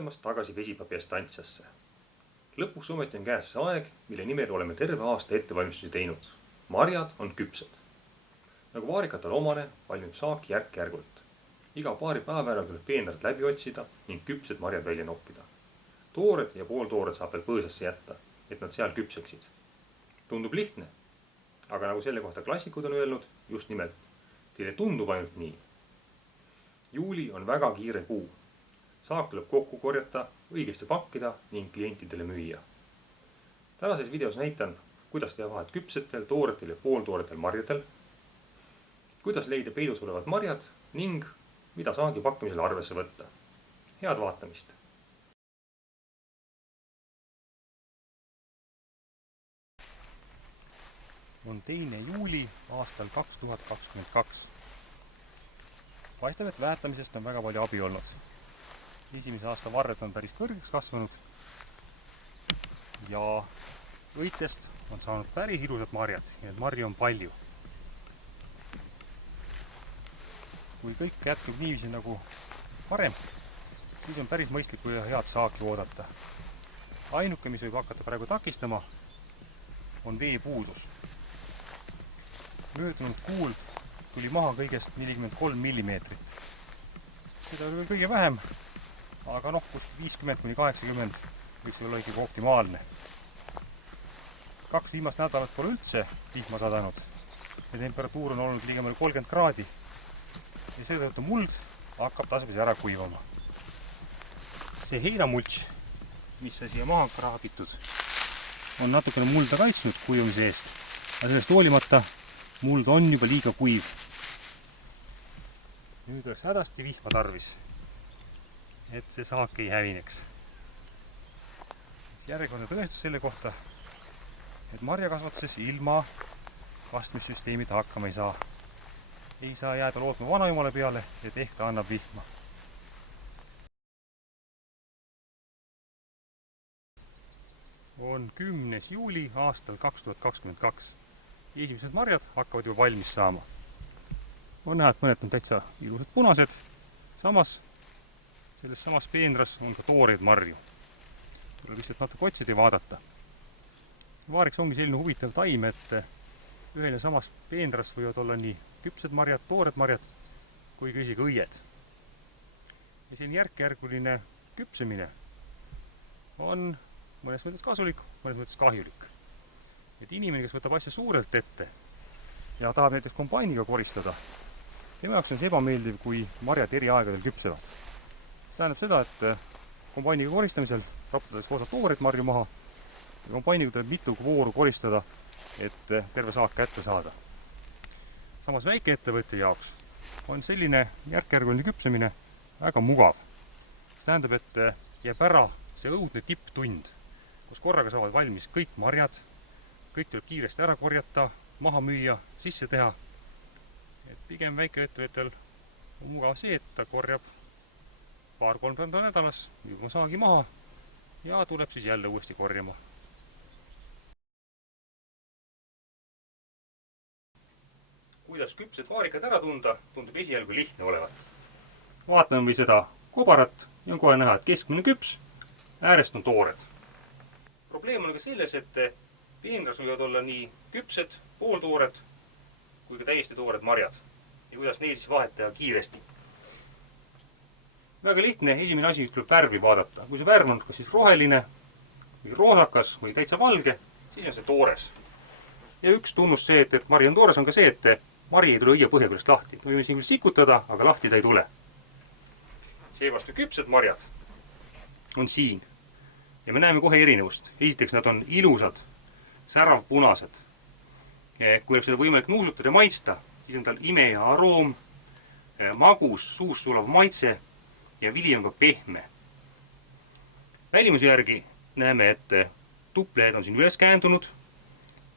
tulemast tagasi Vesipappi stantsiasse. Lõpuks ometi on käes see aeg, mille nimel oleme terve aasta ettevalmistusi teinud. Marjad on küpsed. Nagu vaarikatel omane, valmib saak järk-järgult. Iga paari päeva järel tuleb peenrad läbi otsida ning küpsed marjad välja noppida. Toored ja pooltoored saab veel põõsasse jätta, et nad seal küpseksid. Tundub lihtne, aga nagu selle kohta klassikud on öelnud, just nimelt, teile tundub ainult nii. Juuli on väga kiire kuu. Saak tuleb kokku korjata, õigesti pakkida ning klientidele müüa. Tänases videos näitan, kuidas teha vahet küpsetel, tooretel ja pooltooretel marjadel, kuidas leida peidus olevad marjad ning mida saagi pakkimisel arvesse võtta. Head vaatamist! On 2. juuli aastal 2022. Paistab, et väetamisest on väga palju abi olnud. Esimese aasta varred on päris kõrgeks kasvanud ja õitest on saanud päris ilusad marjad, nii et marju on palju. Kui kõik jätkub niiviisi nagu varem, siis on päris mõistlik ja head saaki oodata. Ainuke, mis võib hakata praegu takistama, on veepuudus. Möödunud kuul tuli maha kõigest 43 mm. Seda oli kõige vähem, aga 50–80 võiks olla ikkagi optimaalne. 2 viimast nädalat pole üldse vihma sadanud ja temperatuur on olnud ligemale 30 kraadi. Ja seetõttu muld hakkab tasapisi ära kuivama. See heinamulč, mis sai siia maha kraabitud, on natukene mulda kaitsnud kuivamise eest, aga sellest hoolimata muld on juba liiga kuiv. Nüüd oleks hädasti vihma tarvis, et see saak ei hävineks. Järjekordne tõestus selle kohta, et marjakasvatuses ilma kastmissüsteemita hakkama ei saa. Ei saa jääda lootma vanajumale peale, et ehk ta annab vihma. On 10. juuli aastal 2022. Esimesed marjad hakkavad juba valmis saama. On näha, et mõned on täitsa ilusad punased. Samas, selles samas peenras on ka tooreid marju. Tuleb lihtsalt natuke otsida ja vaadata. Vaariks ongi selline huvitav taim, et ühel ja samas peenras võivad olla nii küpsed marjad, toored marjad kui ka isegi õied. Ja selline järk-järguline küpsemine on mõnes mõttes kasulik, mõnes mõttes kahjulik. Et inimene, kes võtab asja suurelt ette ja tahab näiteks kombainiga koristada, tema jaoks on see ebameeldiv, kui marjad eri aegadel küpsevad. Tähendab seda, et kombainiga koristamisel raputatakse osa tooreid marju maha ja kombainiga tuleb mitu vooru koristada, et terve saak kätte saada. Samas väikeettevõtja jaoks on selline järk-järguline küpsemine väga mugav. See tähendab, et jääb ära see õudne tipptund, kus korraga saavad valmis kõik marjad, kõik tuleb kiiresti ära korjata, maha müüa, sisse teha. Et pigem väikeettevõtjal on mugav see, et ta korjab 2-3 päeva nädalas, müüb oma saagi maha ja tuleb siis jälle uuesti korjama. Kuidas küpsed vaarikad ära tunda, tundub esialgu lihtne olevat. Vaatame või seda kobarat ja on kohe näha, et keskmine küps, äärest on toored. Probleem on aga selles, et peenras võivad olla nii küpsed, pooltoored kui ka täiesti toored marjad. Ja kuidas neil siis vahet teha kiiresti. Väga lihtne, esimene asi tuleb värvi vaadata. Kui see värv on kas siis roheline või roosakas või täitsa valge, siis on see toores. Ja üks tunnus see, et mari on toores, on ka see, et mari ei tule õie põhja küljest lahti. Me võime siin küll sikutada, aga lahti ta ei tule. Seevastu küpsed marjad on siin. Ja me näeme kohe erinevust. Esiteks nad on ilusad, säravpunased. Kui oleks seda võimalik nuusutada ja maitsta, siis on tal ime ja aroom, magus, suus sulav maitse ja vili on ka pehme. Välimuse järgi näeme, et tupplehed on siin üles käändunud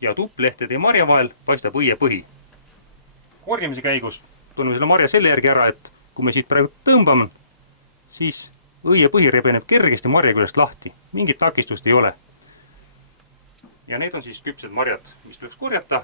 ja tupplehtede ja marja vahel paistab õie põhi. Korjamise käigus tunneme selle marja selle järgi ära, et kui me siit praegu tõmbame, siis õie põhi rebeneb kergesti marja küljest lahti. Mingit takistust ei ole. Ja need on siis küpsed marjad, mis tuleks korjata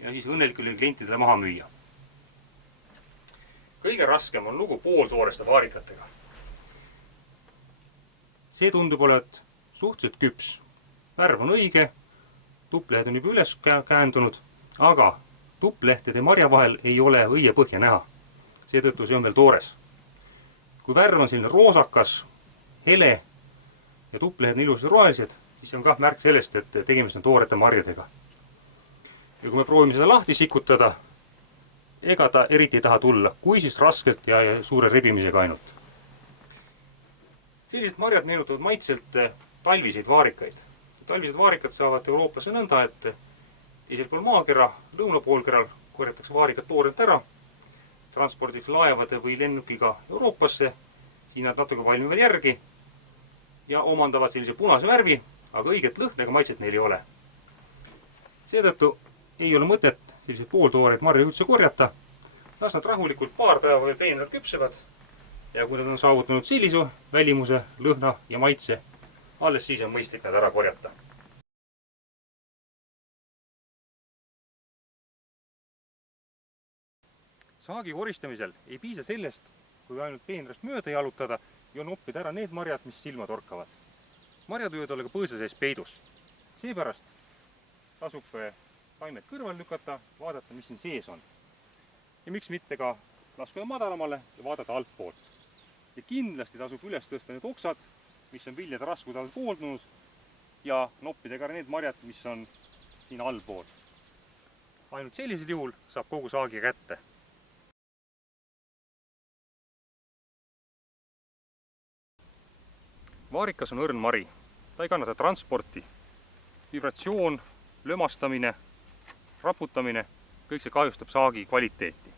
ja siis õnnelikule klientidele maha müüa. Kõige raskem on lugu pooltooreste vaarikatega. see tundub olevat suhteliselt küps. Värv on õige, tupplehed on juba üles käändunud, aga tupplehtede marja vahel ei ole õiepõhja näha. Seetõttu see on veel toores. Kui värv on selline roosakas, hele ja tupplehed on ilusad rohelised, siis see on kah märk sellest, et tegemist on toorete marjadega. Ja kui me proovime seda lahti sikutada, ega ta eriti ei taha tulla, kui siis raskelt ja suure rebimisega ainult. Sellised marjad meenutavad maitselt talviseid vaarikaid. Talvised vaarikad saavad eurooplasse nõnda, et teisel pool maakera, lõunapoolkeral korjatakse vaarikad toorelt ära, transpordiks laevade või lennukiga Euroopasse, siin nad natuke valmivad järgi ja omandavad sellise punase värvi, aga õiget lõhna ega maitset neil ei ole. Seetõttu ei ole mõtet selliseid pooltooreid marju üldse korjata. Las nad rahulikult paar päeva veel peenralt küpsevad ja kui nad on saavutanud sellise välimuse, lõhna ja maitse, alles siis on mõistlik nad ära korjata. Saagi koristamisel ei piisa sellest, kui ainult peenrast mööda jalutada ja noppida ära need marjad, mis silma torkavad. Marjad võivad olla ka põõsa sees peidus. Seepärast tasub taimed kõrval lükata, vaadata, mis siin sees on. Ja miks mitte ka laskuda madalamale ja vaadata altpoolt. Ja kindlasti tasub üles tõsta need oksad, mis on viljade raskud all kooldunud ja noppida ka need marjad, mis on siin allpool. Ainult sellisel juhul saab kogu saagi kätte. Vaarikas on õrn mari. Ta ei kannata transporti. Vibratsioon, lömastamine, raputamine, kõik see kahjustab saagi kvaliteeti.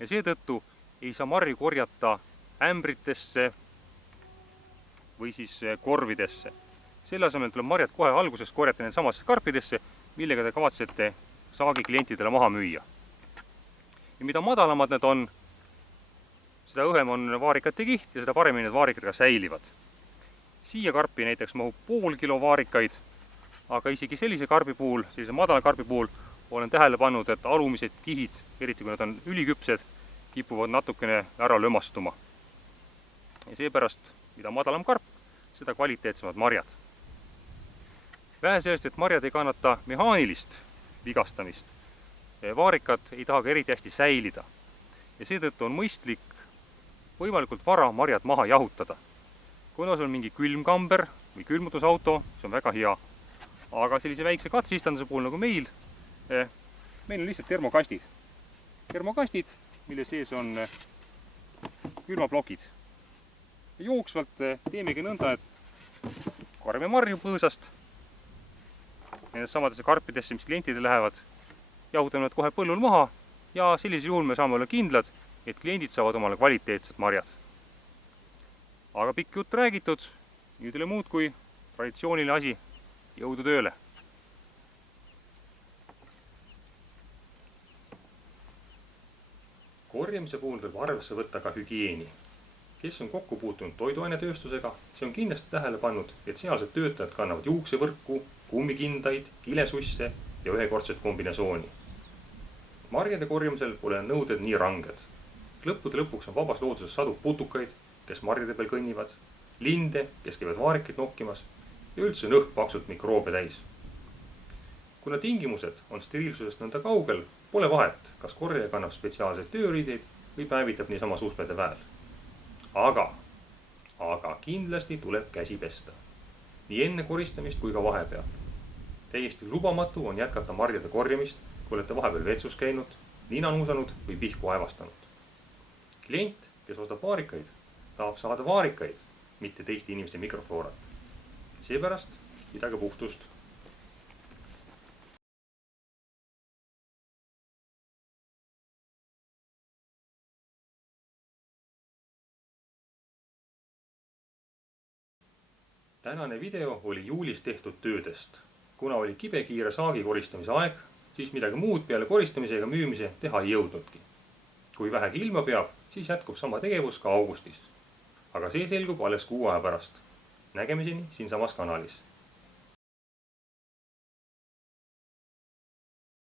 Ja seetõttu ei saa marju korjata ämbritesse või siis korvidesse. Selle asemel tuleb marjad kohe alguses korjata need samasse karpidesse, millega te kavatsete saagi klientidele maha müüa. Ja mida madalamad need on, seda õhem on vaarikate kiht ja seda paremini need vaarikad ka säilivad. Siia karpi näiteks mahub pool kilo vaarikaid, aga isegi sellise karbi puhul, sellise madala karbi puhul, olen tähele pannud, et alumised kihid, eriti kui nad on üliküpsed, kipuvad natukene ära lömastuma. Ja seepärast, mida madalam karp, seda kvaliteetsemad marjad. Vähe sellest, et marjad ei kannata mehaanilist vigastamist, vaarikad ei taha ka eriti hästi säilida. Ja seetõttu on mõistlik võimalikult vara marjad maha jahutada. Kui on sul mingi külmkamber või külmutusauto, see on väga hea. Aga sellise väikse katseistanduse puhul nagu meil on lihtsalt termokastid. Termokastid, mille sees on külmaplokid. Jooksvalt teemegi nõnda, et korjame marju põõsast nendest samadesse karpidesse, mis klientidele lähevad, jahutame nad kohe põllul maha ja sellisel juhul me saame olla kindlad, et kliendid saavad omale kvaliteetsed marjad. Aga pikk jutt räägitud, nüüd ei ole muud kui traditsiooniline asi, jõudu tööle! Korjamise puhul tuleb arvesse võtta ka hügieeni. Kes on kokku puutunud toiduainetööstusega, see on kindlasti tähele pannud, et sealsed töötajad kannavad juuksevõrku, kummikindaid, kilesusse ja ühekordset kombinesooni. Marjade korjamisel pole nõuded nii ranged. Lõppude lõpuks on vabas looduses sadu putukaid, kes marjade peal kõnnivad, linde, kes käivad vaarikaid nokkimas ja üldse on õhk paksult mikroobe täis. Kuna tingimused on steriilsusest nõnda kaugel, pole vahet, kas korjaja kannab spetsiaalseid tööriideid või päevitab niisama suusmede väel. Aga kindlasti tuleb käsi pesta. Nii enne koristamist kui ka vahepeal. Täiesti lubamatu on jätkata marjade korjamist, kui olete vahepeal vetsus käinud, nina nuusanud või pihku aevastanud. Klient, kes ostab vaarikaid, tahab saada vaarikaid, mitte teiste inimeste mikrofloorat. Seepärast pidage puhtust. Tänane video oli juulis tehtud töödest. Kuna oli kibekiire saagi koristamise aeg, siis midagi muud peale koristamise ega müümise teha ei jõudnudki. Kui vähegi ilma peab, siis jätkub sama tegevus ka augustis. Aga see selgub alles kuu aja pärast. Nägemiseni siinsamas kanalis.